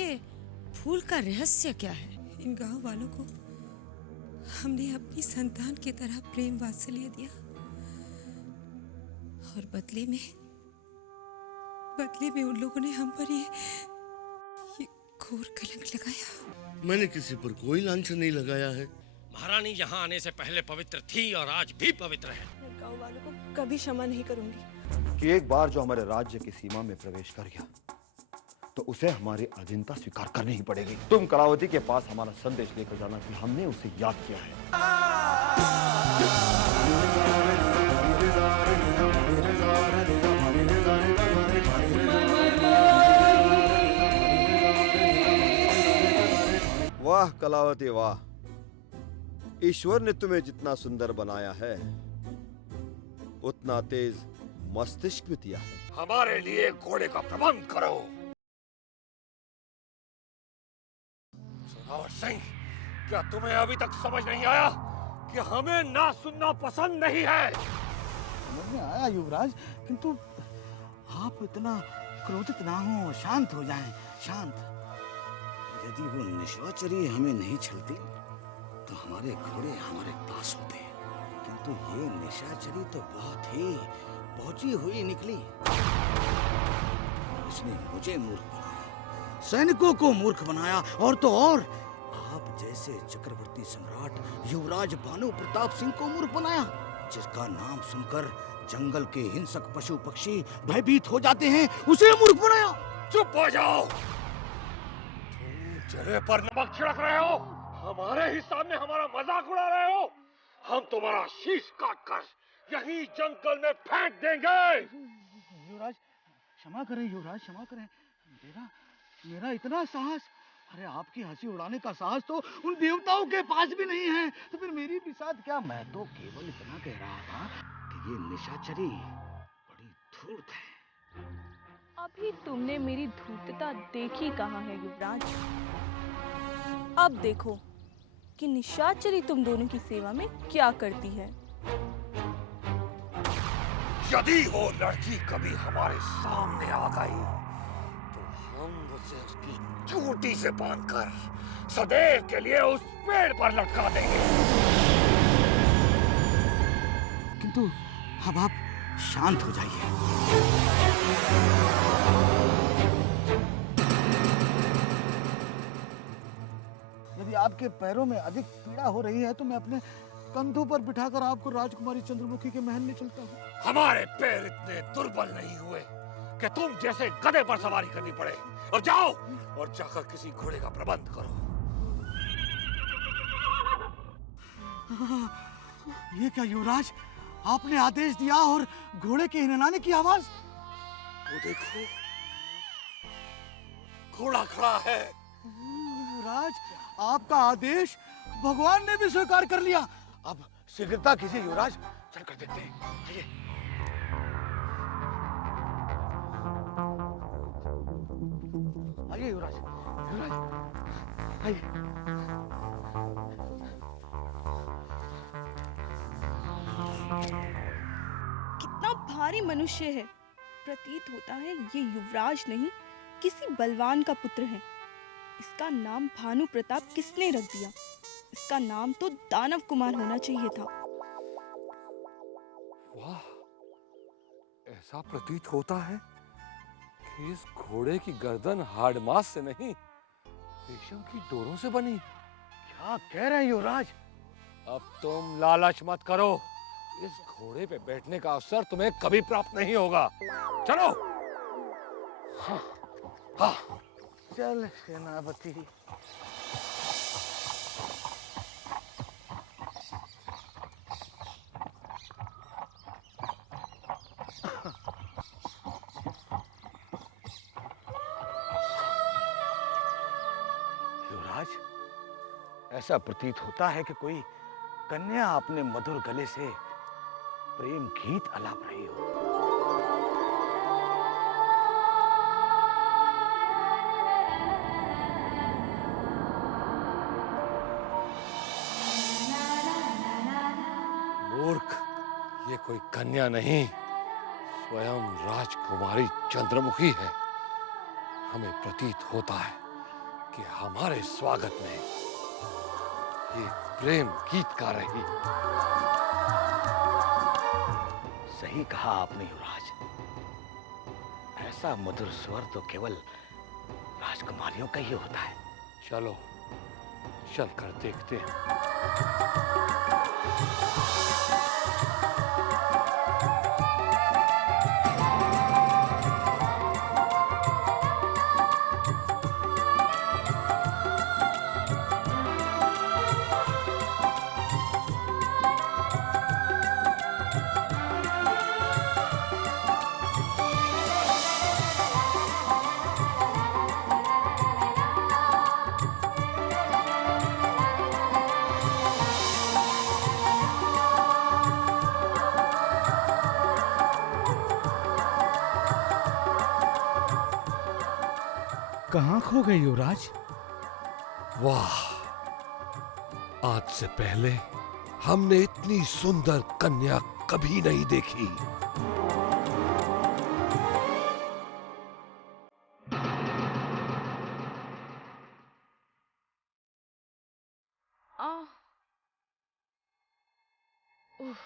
के फूल का रहस्य क्या है? इन गांव वालों को हमने अपनी संतान की तरह प्रेम वात्सल्य दिया और बदले में उन लोगों ने हम पर ये घोर कलंक लगाया। मैंने किसी पर कोई लांछन नहीं लगाया है। महारानी यहाँ आने से पहले पवित्र थी और आज भी पवित्र है। मैं गांव वालों को कभी क्षमा नहीं करूंगी कि एक बार जो हमारे राज्य की सीमा में प्रवेश कर गया तो उसे हमारी अधीनता स्वीकार करनी ही पड़ेगी। तुम कलावती के पास हमारा संदेश लेकर जाना कि हमने उसे याद किया है। वाह कलावती वाह, ईश्वर ने तुम्हें जितना सुंदर बनाया है उतना तेज मस्तिष्क भी दिया है। हमारे लिए घोड़े का प्रबंध करो। और सिंह, क्या तुम्हें अभी तक समझ नहीं आया कि हमें ना सुनना पसंद नहीं है? समझ में आया युवराज, किंतु आप इतना क्रोधित ना हो, शांत हो जाएं, शांत। यदि वो निशाचरी हमें नहीं छलती तो हमारे घोड़े हमारे पास होते, किंतु ये निशाचरी तो बहुत ही पहुंची हुई निकली। इसने मुझे मूर्ख बनाया, सैनिकों को मूर्ख बनाया, और तो और आप जैसे चक्रवर्ती सम्राट युवराज भानु प्रताप सिंह को मूर्ख बनाया, जिसका नाम सुनकर जंगल के हिंसक पशु पक्षी भयभीत हो जाते हैं, उसे मूर्ख बनाया। चुप हो जाओ। चेहरे पर नमक छिड़क रहे हो, हमारे ही सामने हमारा मजाक उड़ा रहे हो। हम तुम्हारा शीश काट कर यहीं जंगल में फेंक देंगे। युवराज क्षमा करें, युवराज क्षमा करें। मेरा इतना साहस, अरे आपकी हंसी उड़ाने का साहस तो उन देवताओं के पास भी नहीं है, तो फिर मेरी बिसात क्या? मैं तो केवल इतना कह रहा था कि ये निशाचरी बड़ी धूर्त है। अभी तुमने मेरी धूर्तता देखी कहाँ है युवराज? अब देखो कि निशाचरी तुम दोनों की सेवा में क्या करती है। यदि वो लड़की कभी हमारे सामने आ गई तो हम उसे उसकी चोटी से बांधकर सदैव के लिए उस पेड़ पर लटका देंगे। किंतु अब आप शांत हो जाइए। यदि आपके पैरों में अधिक पीड़ा हो रही है तो मैं अपने कंधों पर बिठाकर आपको राजकुमारी चंद्रमुखी के महल में चलता हूँ। हमारे पैर इतने दुर्बल नहीं हुए कि तुम जैसे गधे पर सवारी करनी पड़े। और जाओ और जाकर किसी घोड़े का प्रबंध करो। ये क्या युवराज, आपने आदेश दिया और घोड़े के हिननाने की आवाज? वो देखो, घोड़ा खड़ा है। युवराज, आपका आदेश भगवान ने भी स्वीकार कर लिया। अब शीघ्रता कीजिए युवराज, चल कर देखते हैं। आइए। आइए युवराज, युवराज आइए। कितना भारी मनुष्य है। प्रतीत होता है ये युवराज नहीं, किसी बलवान का पुत्र है। इसका नाम भानु प्रताप किसने रख दिया? इसका नाम तो दानव कुमार होना चाहिए था। वाह, ऐसा प्रतीत होता है कि इस घोड़े की गर्दन हाड़ मांस से नहीं, रेशम की डोरों से बनी। क्या कह रहे हैं युवराज? अब तुम लालच मत करो, इस घोड़े पे बैठने का अवसर तुम्हें कभी प्राप्त नहीं होगा। चलो। हाँ, हाँ। चल सेनापति। युवराज, ऐसा प्रतीत होता है कि कोई कन्या अपने मधुर गले से प्रेम गीत अलाप रही हो। मूर्ख, ये कोई कन्या नहीं, स्वयं राजकुमारी चंद्रमुखी है। हमें प्रतीत होता है कि हमारे स्वागत में ये प्रेम गीत गा रही। सही कहा आपने युवराज, ऐसा मधुर स्वर तो केवल राजकुमारियों का ही होता है। चलो चल कर देखते हैं। कहाँ खो गए युवराज? वाह, आज से पहले हमने इतनी सुंदर कन्या कभी नहीं देखी। ओह,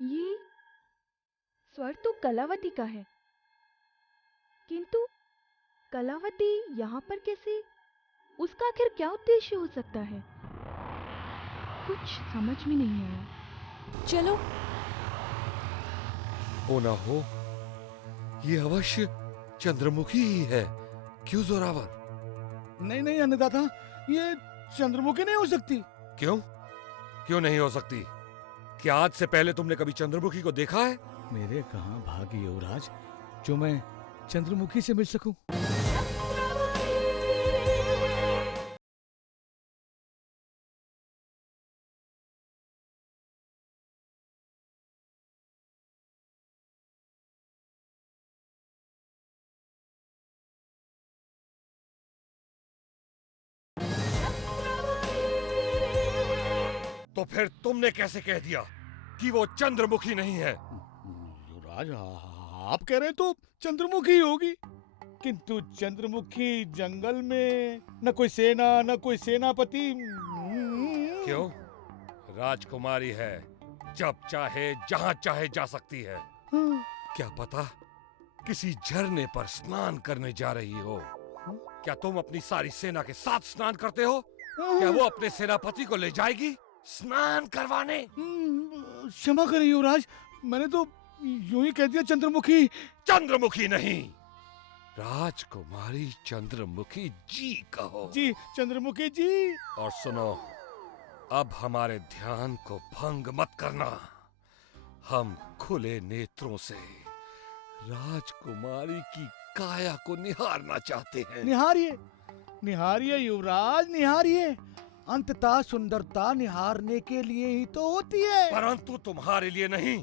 ये स्वर तो कलावती का है, किंतु कलावती यहाँ पर कैसे? उसका आखिर क्या उद्देश्य हो सकता है? कुछ समझ में नहीं आया। चलो हो ना हो, ये अवश्य चंद्रमुखी ही है। क्यों जोरावर? नहीं नहीं अन्नदाता, ये चंद्रमुखी नहीं हो सकती। क्यों? क्यों नहीं हो सकती? क्या आज से पहले तुमने कभी चंद्रमुखी को देखा है? मेरे कहाँ भाग्य युवराज जो मैं चंद्रमुखी से मिल सकूं। तो फिर तुमने कैसे कह दिया कि वो चंद्रमुखी नहीं है? युवराज, आप कह रहे हैं तो चंद्रमुखी होगी, किंतु चंद्रमुखी जंगल में न कोई सेना न कोई सेनापति। क्यों? राजकुमारी है, जब चाहे जहां चाहे जा सकती है। क्या पता किसी झरने पर स्नान करने जा रही हो। क्या तुम अपनी सारी सेना के साथ स्नान करते हो? क्या वो अपने सेनापति को ले जाएगी स्नान करवाने? क्षमा करें युवराज, मैंने तो यूं ही कह दिया चंद्रमुखी। चंद्रमुखी नहीं, राजकुमारी चंद्रमुखी जी कहो। जी चंद्रमुखी जी। और सुनो, अब हमारे ध्यान को भंग मत करना। हम खुले नेत्रों से राजकुमारी की काया को निहारना चाहते हैं। निहारिए निहारिए युवराज, निहारिए। अंततः सुंदरता निहारने के लिए ही तो होती है। परंतु तुम्हारे लिए नहीं।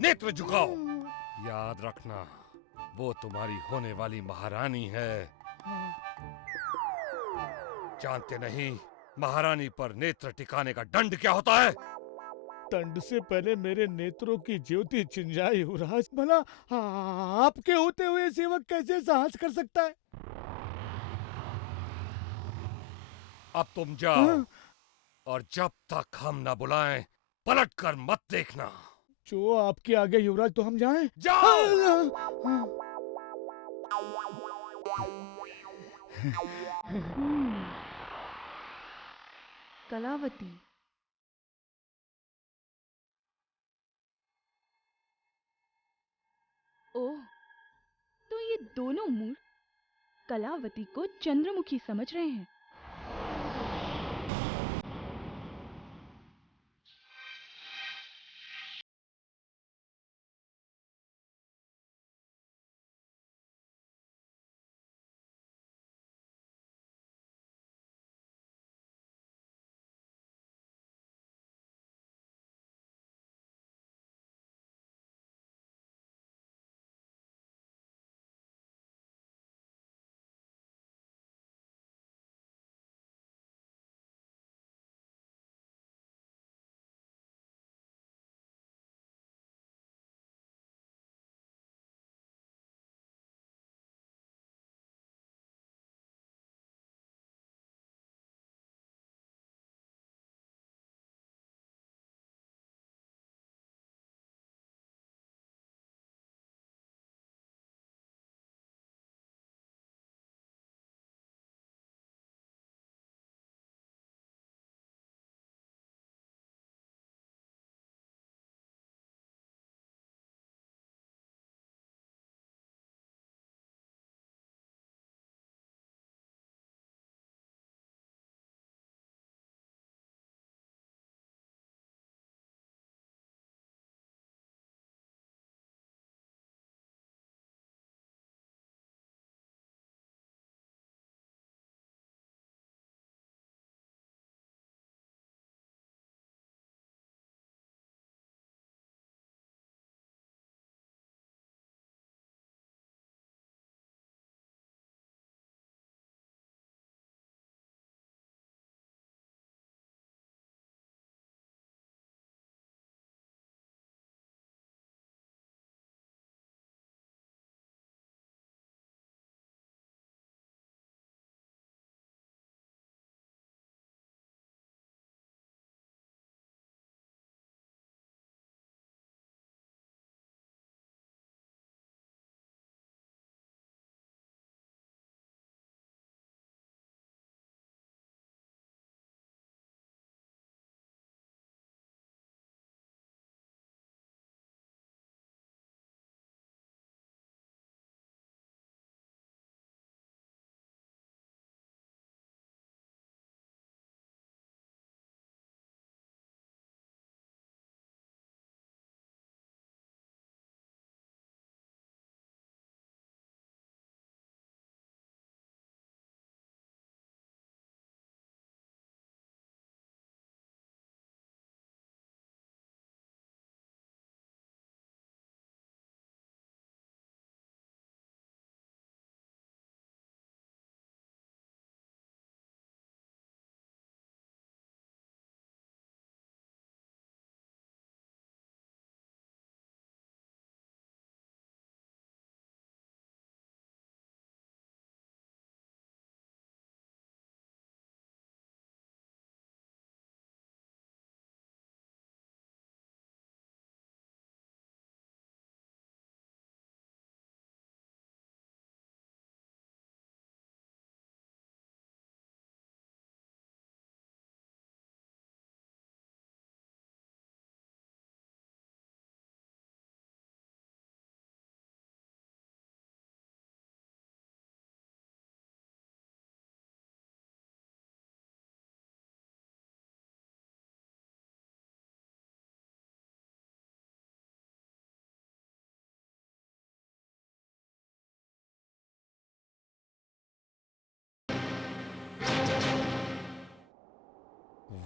नेत्र झुकाओ। याद रखना, वो तुम्हारी होने वाली महारानी है। जानते नहीं महारानी पर नेत्र टिकाने का दंड क्या होता है? दंड से पहले मेरे नेत्रों की ज्योति छिन जाए युवराज। भला आपके होते हुए सेवक कैसे साहस कर सकता है? अब तुम जाओ, और जब तक हम न बुलाएं पलट कर मत देखना। जो आपके आगे युवराज, तो हम जाएं? जाओ। कलावती। ओह, तो ये दोनों मूर्ख कलावती को चंद्रमुखी समझ रहे हैं।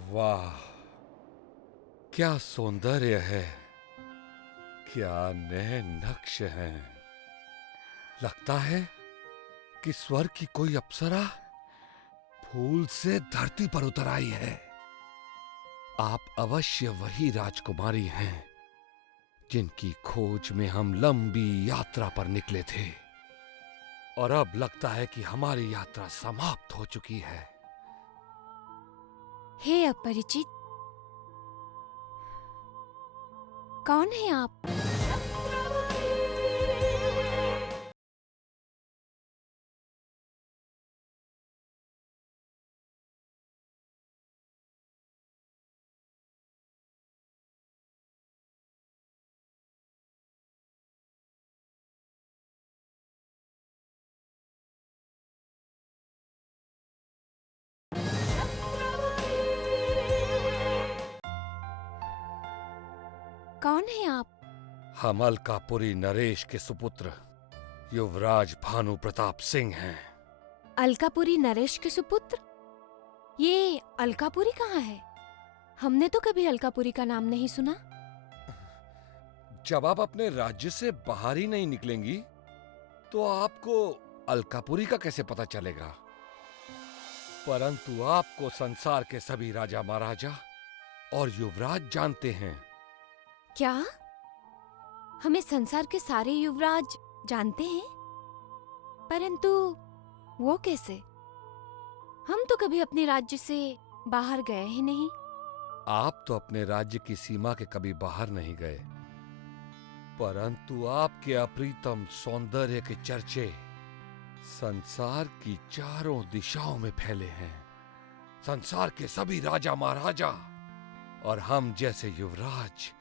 वाह, क्या सौंदर्य है, क्या नए नक्श हैं। लगता है कि स्वर्ग की कोई अप्सरा फूल से धरती पर उतर आई है। आप अवश्य वही राजकुमारी हैं जिनकी खोज में हम लंबी यात्रा पर निकले थे, और अब लगता है कि हमारी यात्रा समाप्त हो चुकी है। हे अपरिचित, कौन है आप? कौन है आप? हम अलकापुरी नरेश के सुपुत्र युवराज भानु प्रताप सिंह हैं। अलकापुरी नरेश के सुपुत्र? ये अलकापुरी कहाँ है? हमने तो कभी अलकापुरी का नाम नहीं सुना। जब आप अपने राज्य से बाहर ही नहीं निकलेंगी तो आपको अलकापुरी का कैसे पता चलेगा? परंतु आपको संसार के सभी राजा महाराजा और युवराज जानते हैं। क्या हमें संसार के सारे युवराज जानते हैं? परंतु वो कैसे? हम तो कभी अपने राज्य से बाहर गए ही नहीं। आप तो अपने राज्य की सीमा के कभी बाहर नहीं गए, परंतु आपके अप्रीतम सौंदर्य के चर्चे संसार की चारों दिशाओं में फैले हैं। संसार के सभी राजा महाराजा और हम जैसे युवराज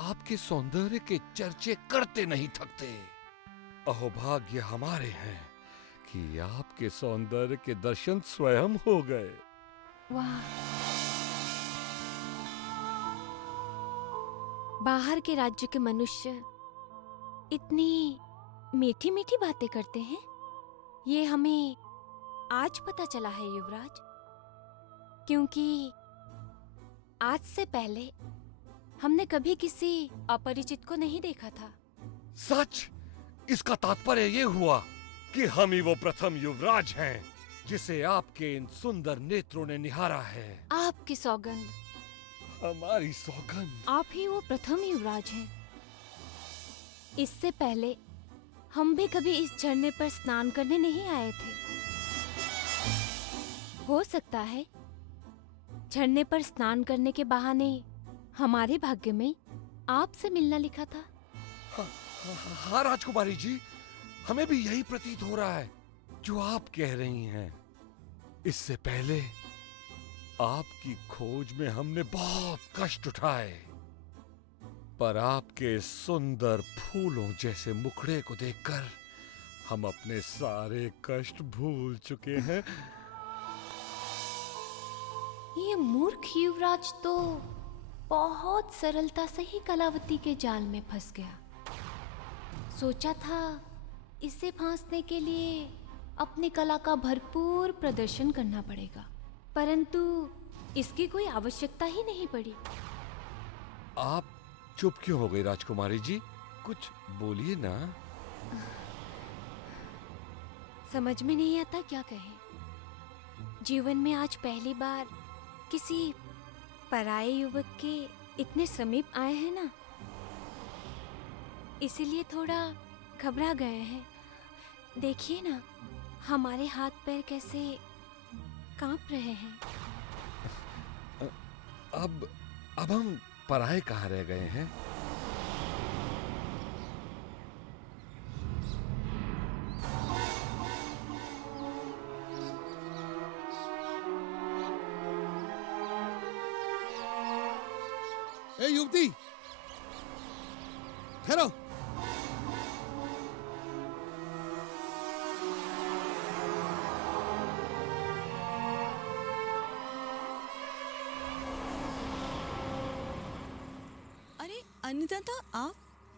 आपके सौंदर्य के चर्चे करते नहीं थकते। अहोभाग्य हमारे हैं कि आपके सौंदर्य के दर्शन स्वयं हो गए। वाह, बाहर के राज्य के मनुष्य इतनी मीठी मीठी बातें करते हैं, ये हमें आज पता चला है युवराज। क्योंकि आज से पहले हमने कभी किसी अपरिचित को नहीं देखा था। सच? इसका तात्पर्य ये हुआ कि हम ही वो प्रथम युवराज हैं जिसे आपके इन सुंदर नेत्रों ने निहारा है। आपकी सौगंध। हमारी सौगंध। आप ही वो प्रथम युवराज हैं। इससे पहले हम भी कभी इस झरने पर स्नान करने नहीं आए थे। हो सकता है झरने पर स्नान करने के बहाने हमारे भाग्य में आपसे मिलना लिखा था। हाँ राजकुमारी जी, हमें भी यही प्रतीत हो रहा है जो आप कह रही हैं। इससे पहले आपकी खोज में हमने बहुत कष्ट उठाए, पर आपके सुंदर फूलों जैसे मुखड़े को देखकर हम अपने सारे कष्ट भूल चुके हैं। ये मूर्ख युवराज तो बहुत सरलता से ही कलावती के जाल में फंस गया। सोचा था इसे फांसने के लिए अपनी कला का भरपूर प्रदर्शन करना पड़ेगा, परंतु इसकी कोई आवश्यकता ही नहीं पड़ी। आप चुप क्यों हो गई राजकुमारी जी? कुछ बोलिए ना। समझ में नहीं आता क्या कहे। जीवन में आज पहली बार किसी पराये युवक के इतने समीप आए हैं ना, इसीलिए थोड़ा घबरा गए हैं। देखिए ना, हमारे हाथ पैर कैसे कांप रहे हैं। अब हम पराये कहाँ रह गए हैं? ए युवती, ठहरो। अरे अन्नदाता,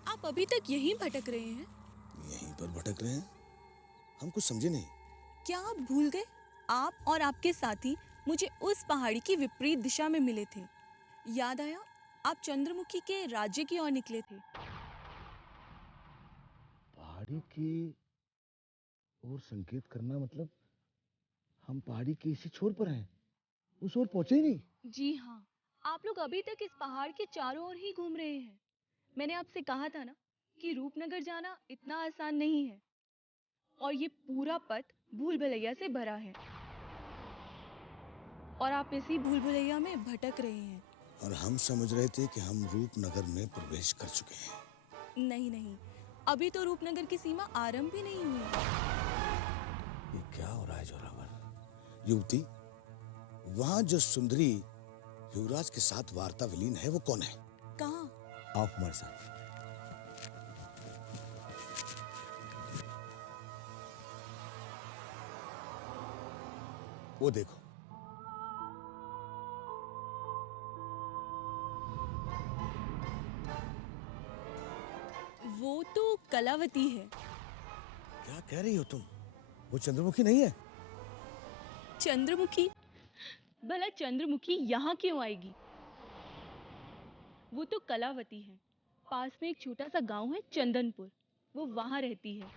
आप अभी तक यहीं भटक रहे हैं? यहीं पर भटक रहे हैं? हम कुछ समझे नहीं। क्या आप भूल गए? आप और आपके साथी मुझे उस पहाड़ी की विपरीत दिशा में मिले थे। याद आया, आप चंद्रमुखी के राज्य की ओर निकले थे। पहाड़ी की ओर संकेत करना मतलब हम पहाड़ी के इसी छोर पर हैं, उस ओर पहुंचे ही नहीं। जी हाँ, आप लोग अभी तक इस पहाड़ के चारों ओर ही घूम रहे हैं। मैंने आपसे कहा था ना कि रूपनगर जाना इतना आसान नहीं है, और ये पूरा पथ भूल भुलैया से भरा है, और आप इसी भूल भुलैया में भटक रहे हैं। और हम समझ रहे थे कि हम रूपनगर में प्रवेश कर चुके हैं। नहीं नहीं, अभी तो रूपनगर की सीमा आरंभ भी नहीं हुई। ये क्या हो रहा है जोरावर? युवती, वहां जो सुंदरी युवराज के साथ वार्ता विलीन है वो कौन है? कहाँ? आओ हमारे साथ। वो देखो, वो तो कलावती है। क्या कह रही हो तुम? वो चंद्रमुखी नहीं है? चंद्रमुखी? भला चंद्रमुखी यहाँ क्यों आएगी? वो तो कलावती है। पास में एक छोटा सा गांव है चंदनपुर, वो वहां रहती है।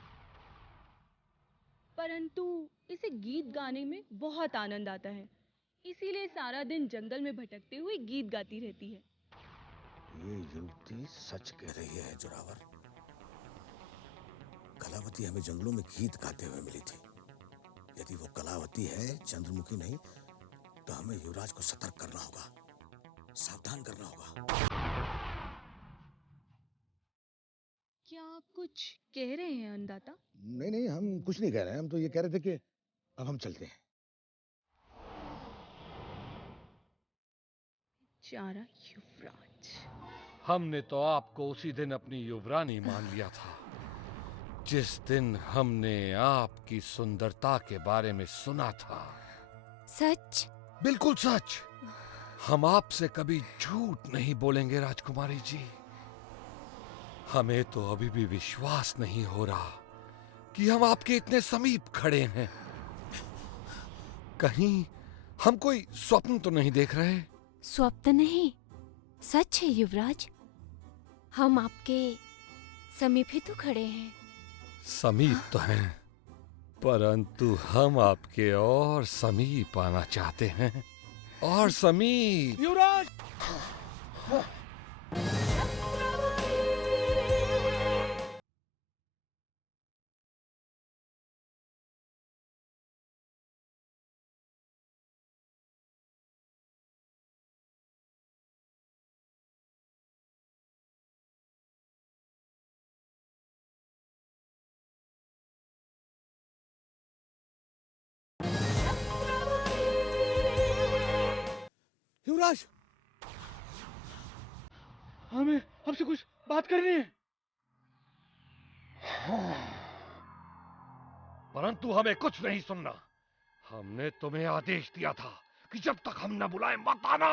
परंतु इसे गीत गाने में बहुत आनंद आता है, इसीलिए सारा दिन जंगल में भटकते हुए गीत गाती रहती है। ये युवती सच कह रही है जोरावर। कलावती हमें जंगलों में गीत गाते हुए मिली थी। यदि वो कलावती है, चंद्रमुखी नहीं, तो हमें युवराज को सतर्क करना होगा, सावधान करना होगा। क्या आप कुछ कह रहे हैं अन्नदाता? नहीं नहीं, हम कुछ नहीं कह रहे हैं। हम तो ये कह रहे थे कि अब हम चलते हैं। चारा युवराज। हमने तो आपको उसी दिन अपनी युवरानी मान लिया था, जिस दिन हमने आपकी सुंदरता के बारे में सुना था। सच? बिल्कुल सच। हम आपसे कभी झूठ नहीं बोलेंगे राजकुमारी जी। हमें तो अभी भी विश्वास नहीं हो रहा कि हम आपके इतने समीप खड़े हैं। कहीं हम कोई स्वप्न तो नहीं देख रहे? स्वप्न नहीं, सच है युवराज। हम आपके समीप ही तो खड़े हैं। समीप तो हैं, परंतु हम आपके और समीप आना चाहते हैं। और समीप। युवराज! युवराज! हमें हमसे कुछ बात करनी है। परंतु हमें कुछ नहीं सुनना। हमने तुम्हें आदेश दिया था कि जब तक हम न बुलाए मत आना,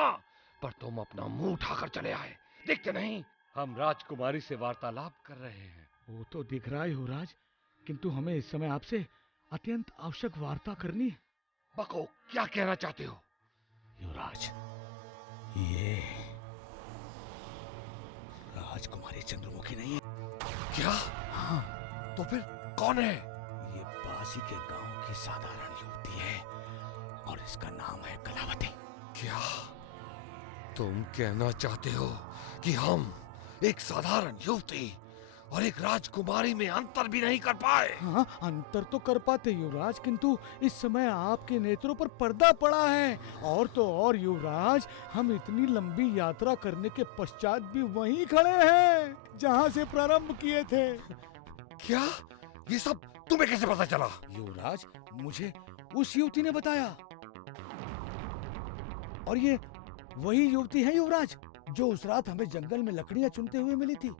पर तुम अपना मुंह उठाकर चले आए। देखते नहीं, हम राजकुमारी से वार्तालाप कर रहे हैं। वो तो दिख रहा है युवराज, किंतु हमें इस समय आपसे अत्यंत आवश्यक वार्ता करनी है। बको, क्या कहना चाहते हो? युवराज, ये राजकुमारी चंद्रमुखी नहीं है। क्या? हाँ। तो फिर कौन है? ये बासी के गांव की साधारण युवती है, और इसका नाम है कलावती। क्या तुम कहना चाहते हो कि हम एक साधारण युवती और एक राजकुमारी में अंतर भी नहीं कर पाए? हाँ, अंतर तो कर पाते युवराज, किंतु इस समय आपके नेत्रों पर पर्दा पड़ा है। और तो और युवराज, हम इतनी लंबी यात्रा करने के पश्चात भी वहीं खड़े हैं जहाँ से प्रारंभ किए थे। क्या? ये सब तुम्हें कैसे पता चला? युवराज, मुझे उस युवती ने बताया। और ये वही युवती है युवराज, जो उस रात हमें जंगल में लकड़ियां चुनते हुए मिली थी।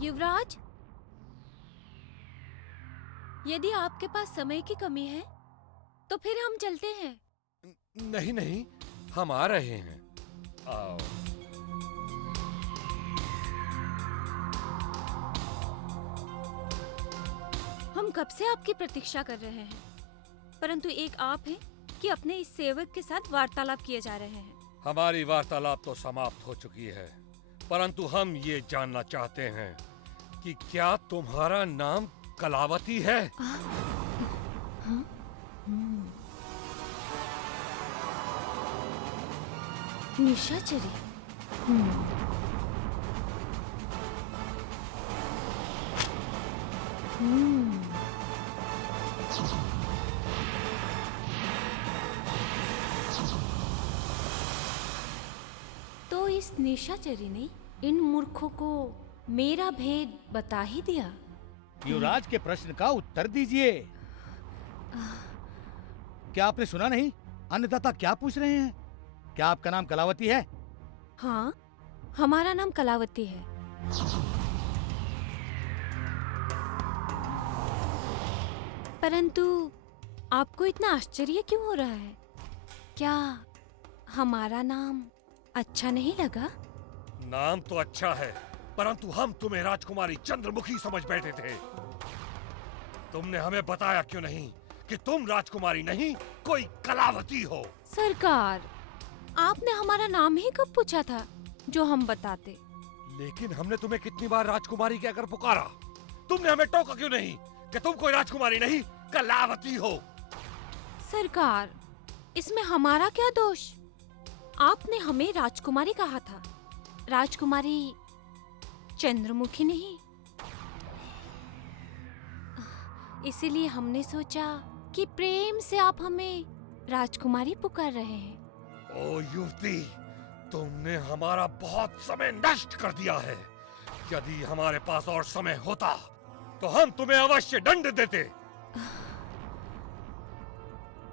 युवराज, यदि आपके पास समय की कमी है तो फिर हम चलते हैं। नहीं नहीं, हम आ रहे हैं। आओ। हम कब से आपकी प्रतीक्षा कर रहे हैं, परंतु एक आप हैं कि अपने इस सेवक के साथ वार्तालाप किए जा रहे हैं। हमारी वार्तालाप तो समाप्त हो चुकी है, परंतु हम ये जानना चाहते हैं कि क्या तुम्हारा नाम कलावती है? निशाचरी। तो इस निशाचरी ने इन मूर्खों को मेरा भेद बता ही दिया। युवराज के प्रश्न का उत्तर दीजिए। क्या आपने सुना नहीं? अन्नदाता क्या पूछ रहे हैं? क्या आपका नाम कलावती है? हाँ, हमारा नाम कलावती है। परंतु आपको इतना आश्चर्य क्यों हो रहा है? क्या हमारा नाम अच्छा नहीं लगा? नाम तो अच्छा है, परंतु हम तुम्हें राजकुमारी चंद्रमुखी समझ बैठे थे। तुमने हमें बताया क्यों नहीं कि तुम राजकुमारी नहीं, कोई कलावती हो? सरकार, आपने हमारा नाम ही कब पूछा था जो हम बताते? लेकिन हमने तुम्हें कितनी बार राजकुमारी कहकर पुकारा। तुमने हमें टोका क्यों नहीं कि तुम कोई राजकुमारी नहीं, कलावती हो? सरकार, इसमें हमारा क्या दोष? आपने हमें राजकुमारी कहा था, राजकुमारी चंद्रमुखी नहीं। इसीलिए हमने सोचा कि प्रेम से आप हमें राजकुमारी पुकार रहे हैं। ओ युवती, तुमने हमारा बहुत समय नष्ट कर दिया है। यदि हमारे पास और समय होता तो हम तुम्हें अवश्य दंड देते,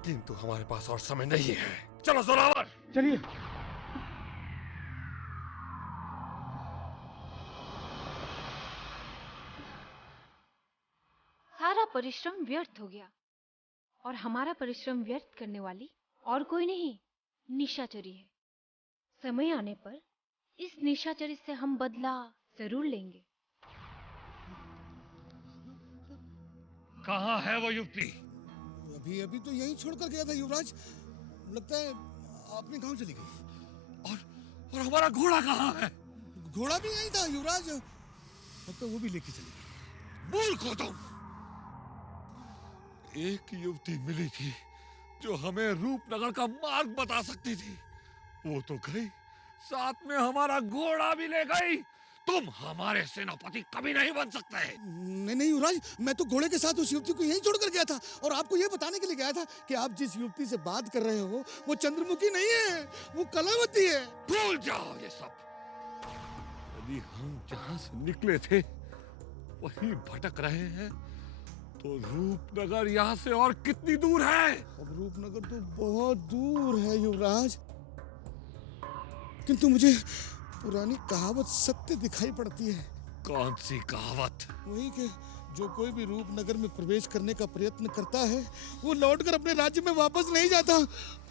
किंतु हमारे पास और समय नहीं है। चलो जोरावर, चलिए। सारा परिश्रम व्यर्थ हो गया, और हमारा परिश्रम व्यर्थ करने वाली और कोई नहीं, निशाचरी है। समय आने पर इस निशाचरी से हम बदला जरूर लेंगे। कहाँ है वो युवती? अभी अभी तो यहीं छोड़कर गया था युवराज। लगता है आपने गांव चली गई। और हमारा घोड़ा कहाँ है? घोड़ा भी यहीं था युवराज, अब तो वो भी लेके चली गई। मूर्ख हो तुम! एक युवती मिली थी जो हमें रूपनगर का मार्ग बता सकती थी, वो तो गई, साथ में हमारा घोड़ा भी ले गई। तुम हमारे सेनापति कभी नहीं बन सकते। नहीं नहीं युवराज, मैं तो घोड़े के साथ उस युवती को यहीं छोड़कर गया था, और आपको ये बताने के लिए गया था कि आप जिस युवती से बात कर रहे हो वो चंद्रमुखी नहीं है, वो कलावती है। भूल जाओ ये सब। यदि हम जहाँ से निकले थे वहीं भटक रहे हैं तो रूपनगर यहाँ से और कितनी दूर है? अब रूपनगर तो बहुत दूर है युवराज, किंतु मुझे पुरानी कहावत सत्य दिखाई पड़ती है। कौन सी कहावत? वही कि जो कोई भी रूपनगर में प्रवेश करने का प्रयत्न करता है वो लौटकर अपने राज्य में वापस नहीं जाता।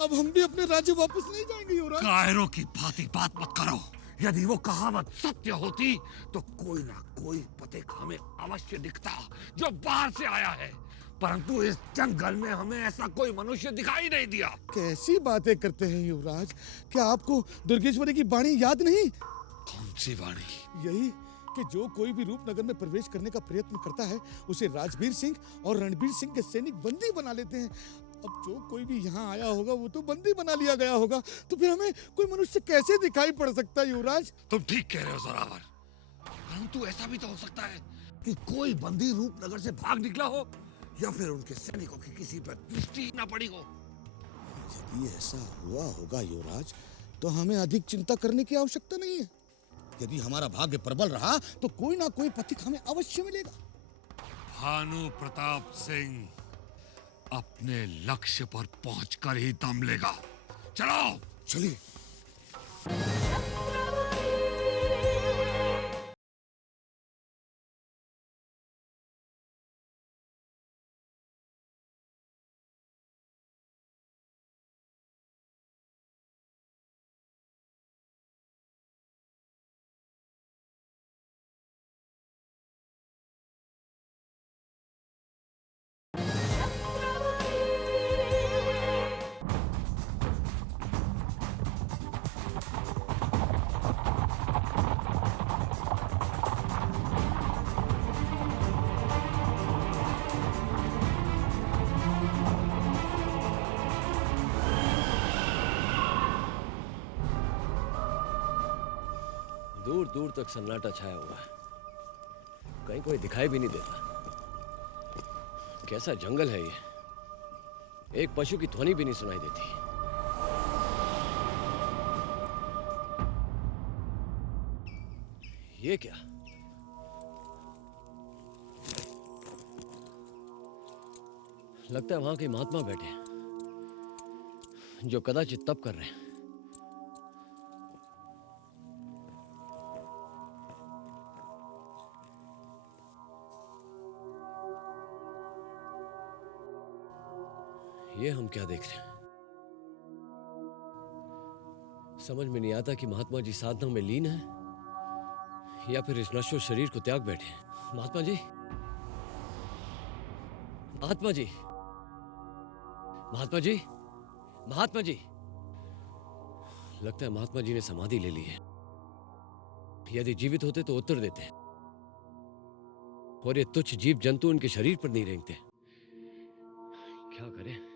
अब हम भी अपने राज्य वापस नहीं जाएंगे युवराज। कायरों की भांति बात मत करो। यदि वो कहावत सत्य होती तो कोई ना कोई पथिक हमें अवश्य दिखता जो बाहर से आया है, परंतु इस जंगल में हमें ऐसा कोई मनुष्य दिखाई नहीं दिया। कैसी बातें करते हैं युवराज, क्या आपको दुर्गेश्वरी की वाणी याद नहीं? कौन सी वाणी? यही कि जो कोई भी रूपनगर में प्रवेश करने का प्रयत्न करता है उसे राजवीर सिंह और रणबीर सिंह के सैनिक बंदी बना लेते हैं। अब जो कोई भी यहाँ आया होगा वो तो बंदी बना लिया गया होगा, तो फिर हमें कोई मनुष्य कैसे दिखाई पड़ सकता है युवराज? तुम ठीक कह रहे हो जोरावर, परंतु ऐसा भी तो हो सकता है कि कोई बंदी रूपनगर से भाग निकला हो या फिर उनके सैनिकों की किसी पर दृष्टि न पड़ी हो। यदि ऐसा हुआ होगा युवराज तो हमें अधिक चिंता करने की आवश्यकता नहीं है। यदि हमारा भाग्य प्रबल रहा तो कोई ना कोई पथिक हमें अवश्य मिलेगा। भानु प्रताप सिंह अपने लक्ष्य पर पहुंचकर ही दम लेगा। चलो चलिए। दूर तक सन्नाटा छाया हुआ है, कहीं कोई दिखाई भी नहीं देता। कैसा जंगल है ये, एक पशु की ध्वनि भी नहीं सुनाई देती। ये क्या? लगता है वहां के महात्मा बैठे हैं, जो कदाचित तप कर रहे हैं। ये हम क्या देख रहे हैं? समझ में नहीं आता कि महात्मा जी साधना में लीन है या फिर इस नश्वर शरीर को त्याग बैठे हैं। महात्मा जी, महात्मा जी, महात्मा जी, महात्मा जी। लगता है महात्मा जी ने समाधि ले ली है। यदि जीवित होते तो उत्तर देते, और ये तुच्छ जीव जंतु उनके शरीर पर नहीं रेंगते। क्या करें?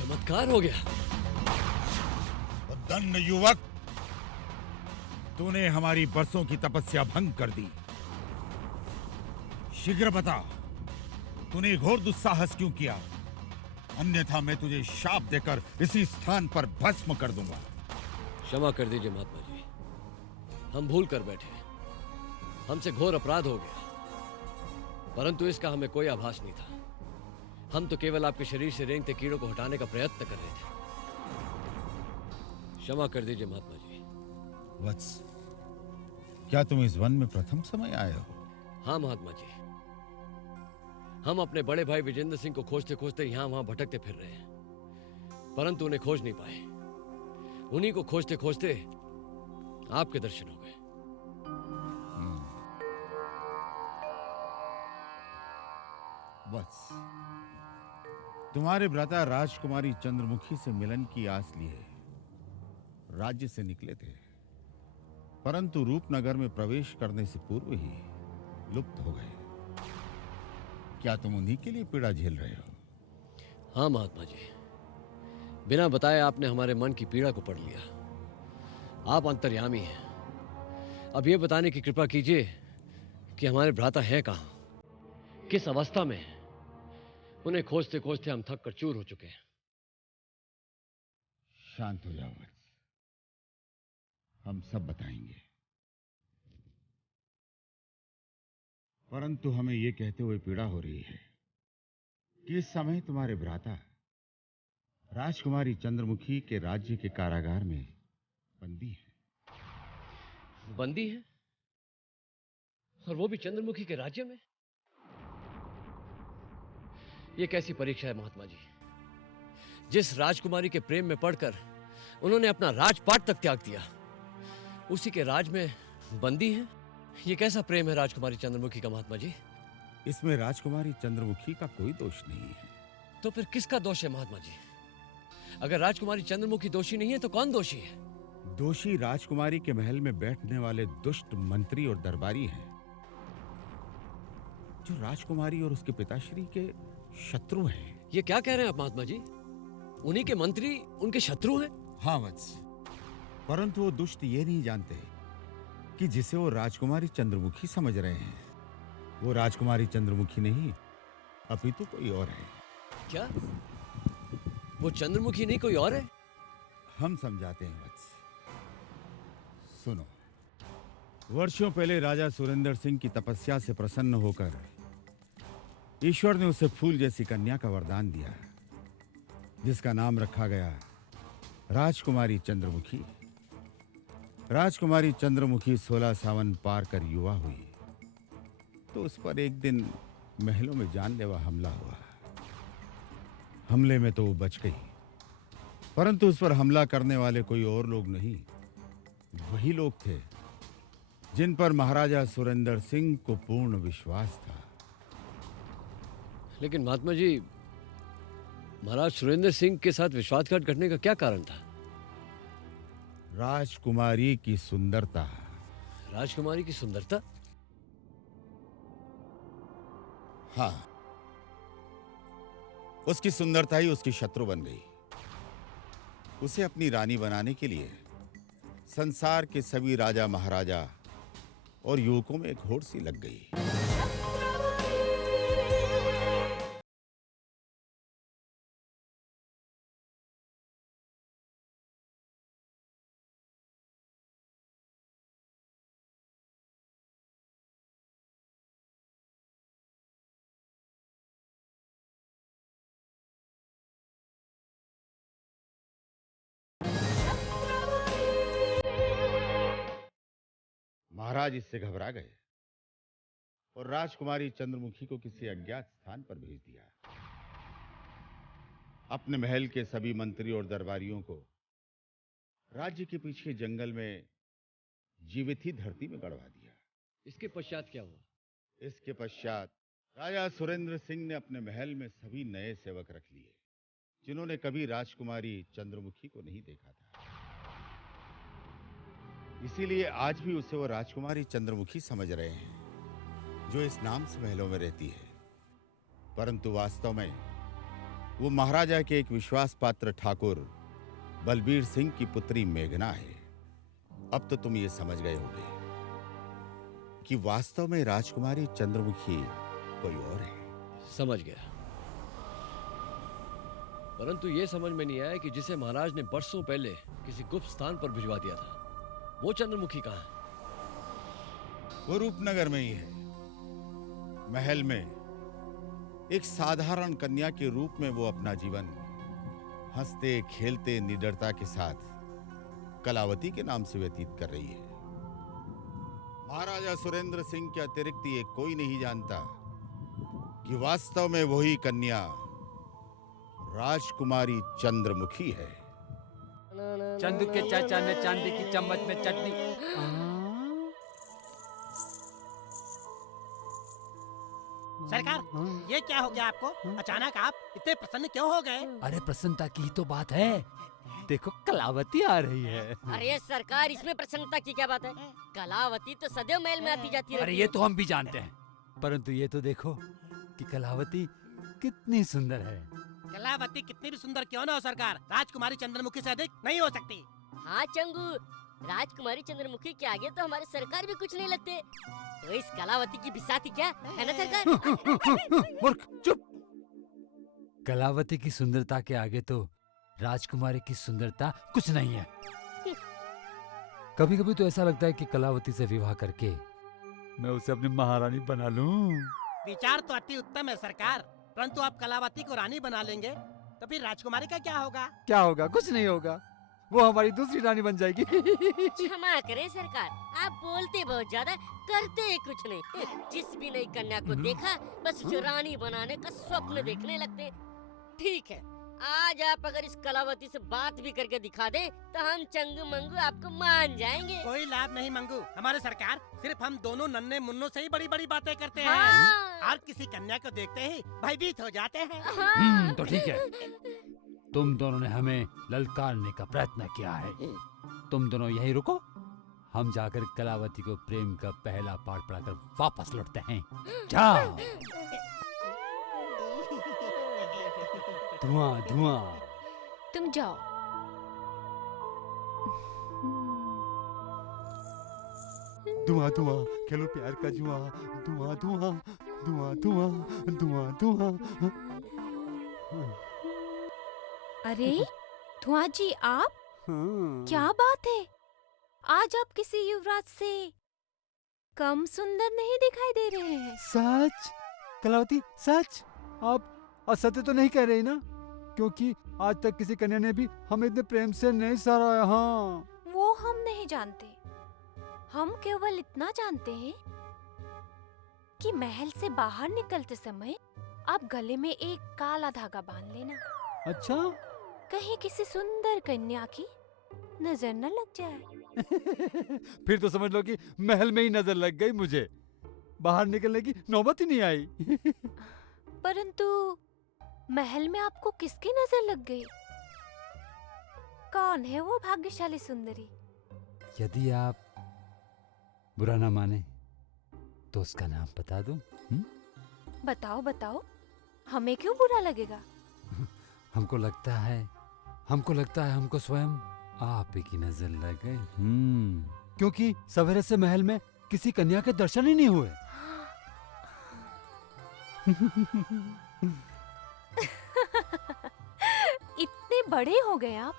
चमत्कार हो गया। धन्य युवक, तूने हमारी बरसों की तपस्या भंग कर दी। शीघ्र बता, तूने घोर दुस्साहस क्यों किया? अन्यथा मैं तुझे शाप देकर इसी स्थान पर भस्म कर दूंगा। क्षमा कर दीजिए महात्मा जी, हम भूल कर बैठे। हमसे घोर अपराध हो गया, परंतु इसका हमें कोई आभास नहीं था। हम तो केवल आपके शरीर से रेंगते कीड़ों को हटाने का प्रयत्न कर रहे थे। क्षमा कर दीजिए महात्मा जी। वत्स, क्या तुम इस वन में प्रथम समय आए हो? हाँ महात्मा जी, हम अपने बड़े भाई विजेंद्र सिंह को खोजते खोजते यहाँ वहां भटकते फिर रहे हैं, परंतु उन्हें खोज नहीं पाए। उन्हीं को खोजते खोजते आपके दर्शन हो गए। वत्स, तुम्हारे भ्राता राजकुमारी चंद्रमुखी से मिलन की आस लिए राज्य से निकले थे, परंतु रूपनगर में प्रवेश करने से पूर्व ही लुप्त हो गए। क्या तुम उन्हीं के लिए पीड़ा झेल रहे हो? हाँ महात्मा जी, बिना बताए आपने हमारे मन की पीड़ा को पढ़ लिया। आप अंतर्यामी हैं। अब ये बताने की कृपा कीजिए कि हमारे भ्राता हैं कहाँ, किस अवस्था में हैं। उन्हें खोजते खोजते हम थक कर चूर हो चुके हैं। शांत हो जाओ वत्स, हम सब बताएंगे। परंतु हमें यह कहते हुए पीड़ा हो रही है कि इस समय तुम्हारे भ्राता राजकुमारी चंद्रमुखी के राज्य के कारागार में बंदी है। बंदी है? और वो भी चंद्रमुखी के राज्य में? ये कैसी परीक्षा है महात्मा जी? जिस राजकुमारी के प्रेम में पड़कर उन्होंने अपना राजपाट तक त्याग दिया, उसी के राज में बंदी है। ये कैसा प्रेम है राजकुमारी चंद्रमुखी का महात्मा जी? इसमें राजकुमारी चंद्रमुखी का कोई दोष नहीं है। तो फिर किसका दोष है महात्मा जी? अगर राजकुमारी चंद्रमुखी दोषी नहीं है तो कौन दोषी है? दोषी राजकुमारी के महल में बैठने वाले दुष्ट मंत्री और दरबारी हैं, जो राजकुमारी और उसके पिताश्री के शत्रु हैं। ये क्या कह रहे हैं आप महात्मा जी? उन्हीं के मंत्री उनके शत्रु हैं? हाँ वत्स, परंतु वो दुष्ट ये नहीं जानते कि जिसे वो राजकुमारी चंद्रमुखी समझ रहे हैं, वो राजकुमारी चंद्रमुखी नहीं अपितु कोई और है। क्या वो चंद्रमुखी नहीं कोई और है? हम समझाते हैं वत्स, सुनो। वर्षों पहले राजा सुरेंद्र सिंह की तपस्या से प्रसन्न होकर ईश्वर ने उसे फूल जैसी कन्या का वरदान दिया, जिसका नाम रखा गया राजकुमारी चंद्रमुखी। राजकुमारी चंद्रमुखी 16 सावन पार कर युवा हुई तो उस पर एक दिन महलों में जानलेवा हमला हुआ। हमले में तो वो बच गई, परंतु उस पर हमला करने वाले कोई और लोग नहीं, वही लोग थे जिन पर महाराजा सुरेंद्र सिंह को पूर्ण विश्वास था। लेकिन महात्मा जी, महाराज सुरेंद्र सिंह के साथ विश्वासघात करने का क्या कारण था? राजकुमारी की सुंदरता। राजकुमारी की सुंदरता? हाँ, उसकी सुंदरता ही उसकी शत्रु बन गई। उसे अपनी रानी बनाने के लिए संसार के सभी राजा महाराजा और युवकों में एक होड़ सी लग गई। महाराज इससे घबरा गए और राजकुमारी चंद्रमुखी को किसी अज्ञात स्थान पर भेज दिया। अपने महल के सभी मंत्री और दरबारियों को राज्य के पीछे जंगल में जीवित ही धरती में गड़वा दिया। इसके पश्चात क्या हुआ? इसके पश्चात राजा सुरेंद्र सिंह ने अपने महल में सभी नए सेवक रख लिए जिन्होंने कभी राजकुमारी चंद्रमुखी को नहीं देखा था। इसीलिए आज भी उसे वो राजकुमारी चंद्रमुखी समझ रहे हैं जो इस नाम से महलों में रहती है, परंतु वास्तव में वो महाराजा के एक विश्वास पात्र ठाकुर बलबीर सिंह की पुत्री मेघना है। अब तो तुम ये समझ गए होगे कि वास्तव में राजकुमारी चंद्रमुखी कोई और है। समझ गया, परंतु ये समझ में नहीं आया कि जिसे महाराज ने बरसों पहले किसी गुप्त स्थान पर भिजवा दिया था, वो चंद्रमुखी कहाँ है? वो रूपनगर में ही है। महल में एक साधारण कन्या के रूप में वो अपना जीवन हंसते खेलते निडरता के साथ कलावती के नाम से व्यतीत कर रही है। महाराजा सुरेंद्र सिंह के अतिरिक्त ये कोई नहीं जानता कि वास्तव में वही कन्या राजकुमारी चंद्रमुखी है। चंदू के चाचा ने चांदी की चम्मच में चटनी। सरकार, ये क्या हो गया आपको? अचानक आप इतने प्रसन्न क्यों हो गए? अरे प्रसन्नता की तो बात है, देखो कलावती आ रही है। अरे सरकार, इसमें प्रसन्नता की क्या बात है? कलावती तो सदैव महल में आती जाती रहती है। अरे ये तो हम भी जानते हैं, परंतु ये तो देखो कि कलावती कितनी सुंदर है। कलावती कितनी भी सुंदर क्यों ना हो सरकार, राजकुमारी चंद्रमुखी से अधिक नहीं हो सकती। हाँ चंगू, राजकुमारी चंद्रमुखी के आगे तो हमारे सरकार भी कुछ नहीं लगते। तो इस कलावती की बिसाती क्या है ना सरकार? मूर्ख, चुप। कलावती की सुंदरता के आगे तो राजकुमारी की सुंदरता कुछ नहीं है। कभी कभी तो ऐसा लगता है कि कलावती से विवाह करके मैं उसे अपनी महारानी बना लूं। विचार तो अति उत्तम है सरकार, परंतु आप कलावती को रानी बना लेंगे तो फिर राजकुमारी का क्या होगा? क्या होगा? कुछ नहीं होगा, वो हमारी दूसरी रानी बन जाएगी। क्षमा करें सरकार, आप बोलते बहुत ज्यादा, करते कुछ नहीं। जिस भी नई कन्या को देखा बस उसे रानी बनाने का स्वप्न देखने लगते। ठीक है, आज आप अगर इस कलावती से बात भी करके दिखा दे तो हम चंगू मंगू आपको मान जाएंगे। कोई लाभ नहीं मंगू, हमारे सरकार सिर्फ हम दोनों नन्हे मुन्नों से ही बड़ी बड़ी बातें करते हाँ। हैं और किसी कन्या को देखते ही भयभीत हो जाते हैं। हाँ। तो ठीक है, तुम दोनों ने हमें ललकारने का प्रयत्न किया है, तुम दोनों यहीं रुको, हम जाकर कलावती को प्रेम का पहला पाठ पढ़ाकर वापस लौटते हैं। जाओ। धुआं धुआं। तुम जाओ। धुआं धुआं, खेलो प्यार का जुआं। धुआं धुआं, धुआं धुआं, धुआं धुआं। अरे धुआं जी, आप? क्या बात है, आज आप किसी युवराज से कम सुंदर नहीं दिखाई दे रहे हैं। सच? कलावती सच? आप असत्य तो नहीं कह रही ना? क्योंकि आज तक किसी कन्या ने भी हमें इतने प्रेम से नहीं सराहा। हाँ, वो हम नहीं जानते, हम केवल इतना जानते हैं कि महल से बाहर निकलते समय आप गले में एक काला धागा बांध लेना। अच्छा। कहीं किसी सुंदर कन्या की नजर न लग जाए। फिर तो समझ लो कि महल में ही नजर लग गई मुझे, बाहर निकलने की नौबत ही नहीं आई। परंतु महल में आपको किसकी नजर लग गई? कौन है वो भाग्यशाली सुंदरी? यदि आप बुरा ना माने तो उसका नाम बता दूं? बताओ बताओ, हमें क्यों बुरा लगेगा? हमको लगता है हमको स्वयं आप ही की नजर लग गई। क्योंकि सवेरे से महल में किसी कन्या के दर्शन ही नहीं हुए। इतने बड़े हो गए आप,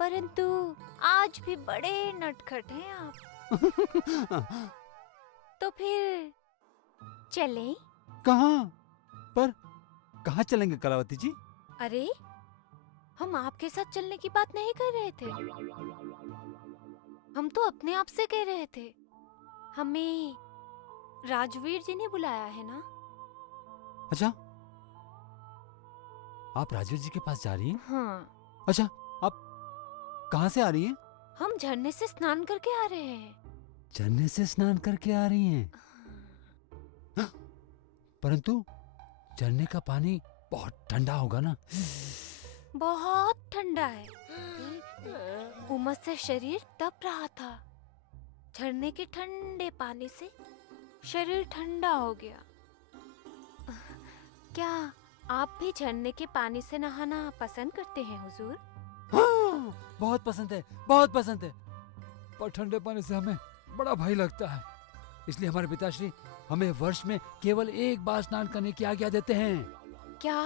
परंतु आज भी बड़े नटखट हैं आप। तो फिर चलें? कहाँ चलेंगे कलावती जी? अरे, हम आपके साथ चलने की बात नहीं कर रहे थे। हम तो अपने आप से कह रहे थे। हमें राजवीर जी ने बुलाया है ना। अच्छा, आप राजवीर जी के पास जा रही हैं? हाँ। अच्छा, आप कहाँ से आ रही हैं? हम झरने से स्नान करके आ रहे हैं। झरने से स्नान करके आ रही हैं? परंतु झरने का पानी बहुत ठंडा होगा ना? बहुत ठंडा है। उमस से शरीर तप रहा था। झरने के ठंडे पानी से शरीर ठंडा हो गया। क्या आप भी झरने के पानी से नहाना पसंद करते हैं हुजूर? हाँ, बहुत पसंद है, बहुत पसंद है। पर ठंडे पानी से हमें बड़ा भय लगता है। इसलिए हमारे पिताश्री हमें वर्ष में केवल एक बार स्नान करने की आज्ञा देते हैं। क्या?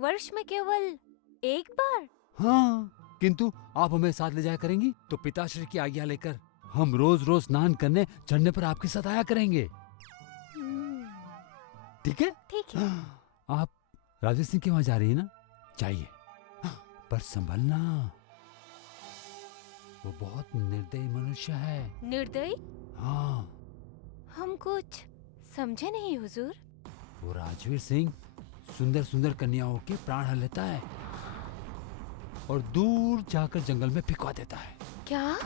वर्ष में केवल एक बार? हाँ, किंतु आप हमें साथ ले जाया करेंगी तो पिताश्री की आज्ञा लेकर हम रोज रोज स्नान करने झरने पर आपके साथ आया करेंगे। ठीक है? ठीक है। आप राजेश सिंह के वहां जा रही है ना? जाइए, पर संभलना, वो बहुत निर्दयी मनुष्य है। निर्दयी? हाँ। हम कुछ समझे नहीं हुजूर। वो राजवीर सिंह सुंदर सुंदर कन्याओं के प्राण हर लेता है और दूर जाकर जंगल में फिकवा देता है। क्या?